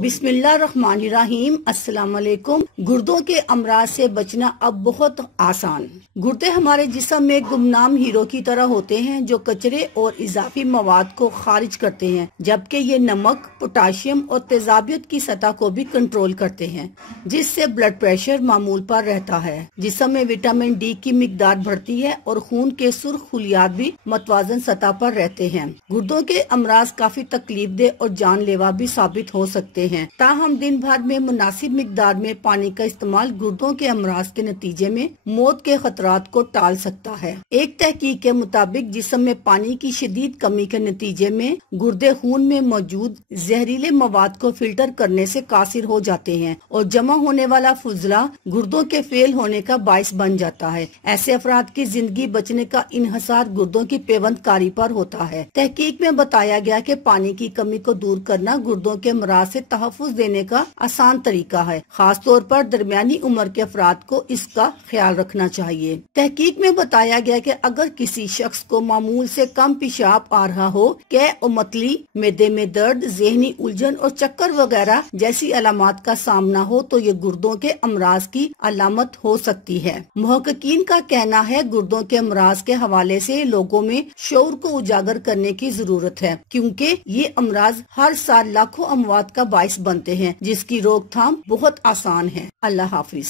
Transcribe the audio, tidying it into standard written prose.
बिस्मिल्लाहिर्रहमानिर्रहीम। अस्सलाम वालेकुम। गुर्दों के अमराज से बचना अब बहुत आसान। गुर्दे हमारे जिस्म में गुमनाम हीरो की तरह होते हैं जो कचरे और इजाफी मवाद को खारिज करते हैं, जबकि ये नमक, पोटाशियम और तेजाबियत की सतह को भी कंट्रोल करते हैं, जिससे ब्लड प्रेशर मामूल पर रहता है। जिस्म में विटामिन डी की मिकदार बढ़ती है और खून के सुर्ख खुलियात भी मतवाजन सतह पर रहते हैं। गुर्दों के अमराज काफी तकलीफ दे और जानलेवा भी साबित हो सकते हैं। ताहम दिन भर में मुनासिब मिकदार में पानी का इस्तेमाल गुर्दों के अमराज के नतीजे में मौत के खतरात को टाल सकता है। एक तहकीक के मुताबिक जिस्म में पानी की शदीद कमी के नतीजे में गुर्दे खून में मौजूद जहरीले मवाद को फिल्टर करने से कासिर हो जाते हैं और जमा होने वाला फुजला गुर्दों के फेल होने का बाइस बन जाता है। ऐसे अफराद की जिंदगी बचने का इन्हसार गुर्दों की पेवंदकारी पर होता है। तहकीक में बताया गया कि पानी की कमी को दूर करना गुर्दों के अमराज से तहफ़्फ़ुज़ देने का आसान तरीका है। खास तौर पर दरमियानी उम्र के अफराद को इसका ख्याल रखना चाहिए। तहकीक में बताया गया कि अगर किसी शख्स को मामूल से कम पेशाब आ रहा हो, कै और मतली, मैदे में दर्द, ज़हनी उलझन और चक्कर वगैरह जैसी अलामात का सामना हो तो ये गुर्दों के अमराज की अलामत हो सकती है। मुहक्किकीन का कहना है गुर्दों के अमराज के हवाले से लोगों में शऊर को उजागर करने की जरूरत है, क्योंकि ये अमराज हर साल लाखों अमवात का बाइस बनते हैं, जिसकी रोकथाम बहुत आसान है। अल्लाह हाफिज।